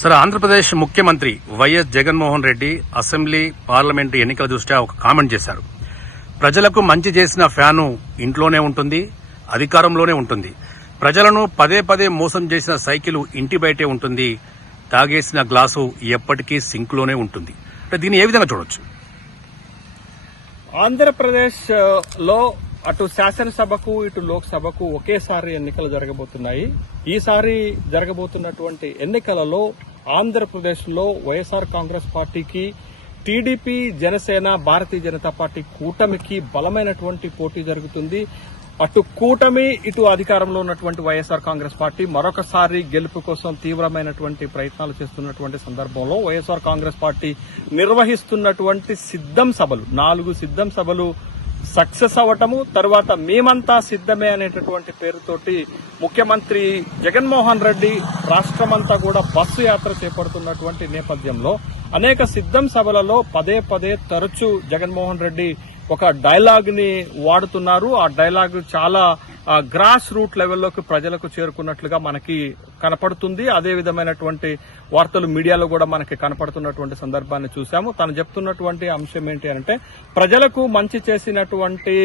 Sir, Andhra Pradesh ముఖ్యమంత్రి YS Jaganmohan Reddy assembly parliament ఎన్నికల దృష్ట్యా ఒక కామెంట్ చేశారు. ప్రజలకు మంచి చేసిన ఫ్యాను ఇంట్లోనే ఉంటుంది, అధికారంలోనే ఉంటుంది. ప్రజలను పదే పదే మోసం చేసిన సైకిల్ ఇంటి బయటే ఉంటుంది, తాగేసిన గ్లాసు ఎప్పటికీ సింక్లోనే ఉంటుంది. అంటే దీన్ని ఏ విధంగా చూడొచ్చు? ఆంధ్రప్రదేశ్ లో అటు శాసనసభకు ఇటు లోక్సభకు ఒకేసారి ఎన్నికలు జరగబోతున్నాయి. ఈసారి జరగబోతున్నటువంటి ఎన్నికలలో ఆంధ్రప్రదేశ్ లో వైఎస్ఆర్ కాంగ్రెస్ పార్టీకి, టీడీపీ, జనసేన, భారతీయ జనతా పార్టీ కూటమికి బలమైనటువంటి పోటీ జరుగుతుంది. అటు కూటమి, ఇటు అధికారంలో ఉన్నటువంటి వైఎస్ఆర్ కాంగ్రెస్ పార్టీ మరొకసారి గెలుపు కోసం తీవ్రమైనటువంటి ప్రయత్నాలు చేస్తున్నటువంటి సందర్భంలో వైఎస్ఆర్ కాంగ్రెస్ పార్టీ నిర్వహిస్తున్నటువంటి సిద్ధం సభలు, 4 సిద్ధం సభలు సక్సెస్ అవ్వటము, తర్వాత మేమంతా సిద్ధమే అనేటటువంటి పేరుతోటి ముఖ్యమంత్రి జగన్మోహన్ రెడ్డి రాష్ట్రమంతా కూడా బస్సు యాత్ర చేపడుతున్నటువంటి నేపథ్యంలో అనేక సిద్ధం సభలలో పదే పదే తరచూ జగన్మోహన్ రెడ్డి ఒక డైలాగ్ ని వాడుతున్నారు. ఆ డైలాగ్ చాలా గ్రాస్ రూట్ లెవెల్లోకి ప్రజలకు చేరుకున్నట్లుగా మనకి కనపడుతుంది. అదే విధమైనటువంటి వార్తలు మీడియాలో కూడా మనకి కనపడుతున్నటువంటి సందర్భాన్ని చూశాము. తను చెప్తున్నటువంటి అంశం ఏంటి అంటే, ప్రజలకు మంచి చేసినటువంటి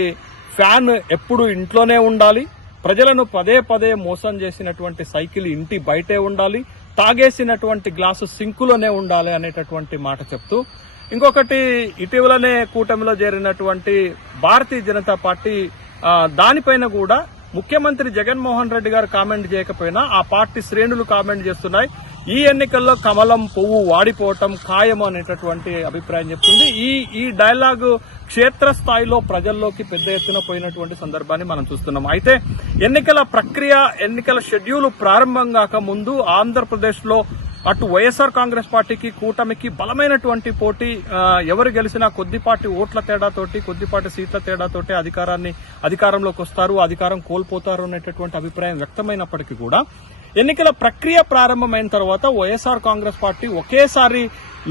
ఫ్యాన్ ఎప్పుడు ఇంట్లోనే ఉండాలి, ప్రజలను పదే పదే మోసం చేసినటువంటి సైకిల్ ఇంటి బయటే ఉండాలి, తాగేసినటువంటి గ్లాసు సింకులోనే ఉండాలి అనేటటువంటి మాట చెప్తూ, ఇంకొకటి ఇటీవలనే కూటమిలో చేరినటువంటి భారతీయ జనతా పార్టీ దానిపైన కూడా ముఖ్యమంత్రి జగన్మోహన్ రెడ్డి గారు కామెంట్ చేయకపోయినా ఆ పార్టీ శ్రేణులు కామెంట్ చేస్తున్నాయి. ఈ ఎన్నికల్లో కమలం పువ్వు వాడిపోవటం ఖాయం అనేటటువంటి అభిప్రాయం చెప్తుంది. ఈ డైలాగ్ క్షేత్రస్థాయిలో ప్రజల్లోకి పెద్ద ఎత్తున పోయినటువంటి సందర్భాన్ని మనం చూస్తున్నాం. అయితే ఎన్నికల ప్రక్రియ, ఎన్నికల షెడ్యూల్ ప్రారంభం కాక ముందు ఆంధ్రప్రదేశ్ లో అటు వైఎస్ఆర్ కాంగ్రెస్ పార్టీకి, కూటమికి బలమైనటువంటి పోటీ. ఎవరు గెలిచినా కొద్దిపాటి ఓట్ల తేడాతోటి, కొద్దిపాటి సీట్ల తేడాతోటి అధికారంలోకి వస్తారు, అధికారం కోల్పోతారు అనేటటువంటి అభిప్రాయం వ్యక్తమైనప్పటికీ కూడా ఎన్నికల ప్రక్రియ ప్రారంభమైన తర్వాత వైఎస్ఆర్ కాంగ్రెస్ పార్టీ ఒకేసారి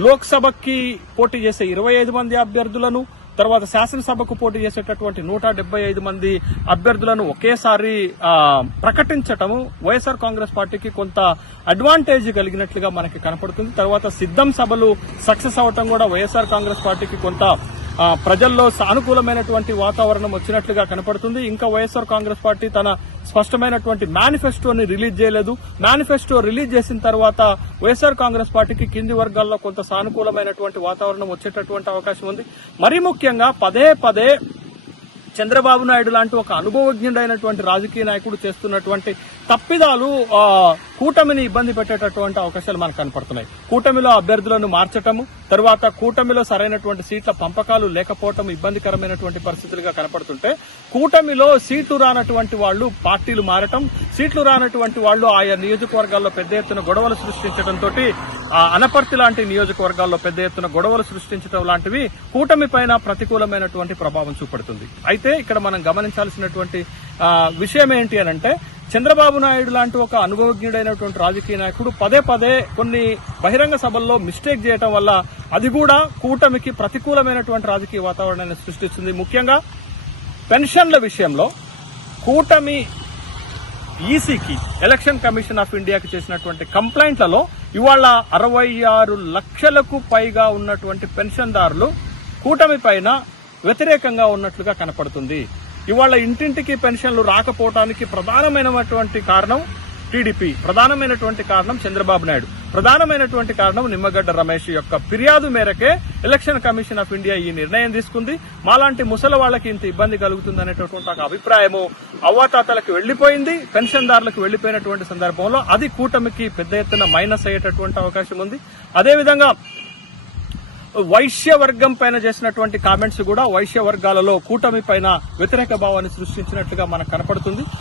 లోక్సభకి పోటీ చేసే 25 మంది అభ్యర్థులను, తర్వాత శాసనసభకు పోటీ చేసేటటువంటి 175 మంది అభ్యర్థులను ఒకేసారి ప్రకటించటము వైఎస్ఆర్ కాంగ్రెస్ పార్టీకి కొంత అడ్వాంటేజ్ కలిగినట్లుగా మనకి కనపడుతుంది. తర్వాత సిద్ధం సభలు సక్సెస్ అవటం కూడా వైఎస్ఆర్ కాంగ్రెస్ పార్టీకి కొంత ప్రజల్లో సానుకూలమైనటువంటి వాతావరణం వచ్చినట్లుగా కనపడుతుంది. ఇంకా వైఎస్ఆర్ కాంగ్రెస్ పార్టీ తన స్పష్టమైనటువంటి మేనిఫెస్టోని రిలీజ్ చేయలేదు. మేనిఫెస్టో రిలీజ్ చేసిన తర్వాత వైఎస్ఆర్ కాంగ్రెస్ పార్టీకి కింది వర్గాల్లో కొంత సానుకూలమైనటువంటి వాతావరణం వచ్చేటటువంటి అవకాశం ఉంది. మరీ ముఖ్యంగా పదే పదే చంద్రబాబు నాయుడు లాంటి ఒక అనుభవజ్ఞుడైనటువంటి రాజకీయ నాయకుడు చేస్తున్నటువంటి తప్పిదాలు కూటమిని ఇబ్బంది పెట్టేటటువంటి అవకాశాలు మనకు కనపడుతున్నాయి. కూటమిలో అభ్యర్థులను మార్చటము, తర్వాత కూటమిలో సరైనటువంటి సీట్ల పంపకాలు లేకపోవటం ఇబ్బందికరమైనటువంటి పరిస్థితులుగా కనపడుతుంటే, కూటమిలో సీట్లు రానటువంటి వాళ్లు పార్టీలు మారటం, సీట్లు రానటువంటి వాళ్లు ఆయా నియోజకవర్గాల్లో పెద్ద ఎత్తున గొడవలు సృష్టించడంతో అనపర్తి లాంటి నియోజకవర్గాల్లో పెద్ద ఎత్తున గొడవలు సృష్టించడం లాంటివి కూటమి పైన ప్రతికూలమైనటువంటి ప్రభావం చూపడుతుంది. అయితే ఇక్కడ మనం గమనించాల్సినటువంటి విషయం ఏంటి అనంటే, చంద్రబాబు నాయుడు లాంటి ఒక అనుభవజ్ఞుడైనటువంటి రాజకీయ నాయకుడు పదే పదే కొన్ని బహిరంగ సభల్లో మిస్టేక్ చేయడం వల్ల అది కూడా కూటమికి ప్రతికూలమైనటువంటి రాజకీయ వాతావరణాన్ని సృష్టిస్తుంది. ముఖ్యంగా పెన్షన్ల విషయంలో కూటమి ఈసీకి, ఎలక్షన్ కమిషన్ ఆఫ్ ఇండియాకి చేసినటువంటి కంప్లైంట్లలో ఇవాళ 66 లక్షలకు పైగా ఉన్నటువంటి పెన్షన్దారులు కూటమి పైన వ్యతిరేకంగా ఉన్నట్లుగా కనపడుతుంది. ఇవాళ ఇంటింటికి పెన్షన్లు రాకపోవడానికి ప్రధానమైనటువంటి కారణం టీడీపీ, ప్రధానమైనటువంటి కారణం చంద్రబాబు నాయుడు, ప్రధానమైనటువంటి కారణం నిమ్మగడ్డ రమేష్ యొక్క ఫిర్యాదు మేరకే ఎలక్షన్ కమిషన్ ఆఫ్ ఇండియా ఈ నిర్ణయం తీసుకుంది. మాలాంటి ముసలి వాళ్ళకి ఇంత ఇబ్బంది కలుగుతుంది అనేటటువంటి ఒక అభిప్రాయము అవ్వాతాతలకు వెళ్లిపోయింది, పెన్షన్దారులకు వెళ్లిపోయినటువంటి సందర్భంలో అది కూటమికి పెద్ద ఎత్తున మైనస్ అయ్యేటటువంటి అవకాశం ఉంది. అదేవిధంగా వైశ్య వర్గం పైన చేసినటువంటి కామెంట్స్ కూడా వైశ్య వర్గాలలో కూటమి పైన వ్యతిరేక భావాన్ని సృష్టించినట్లుగా మనకు కనపడుతుంది.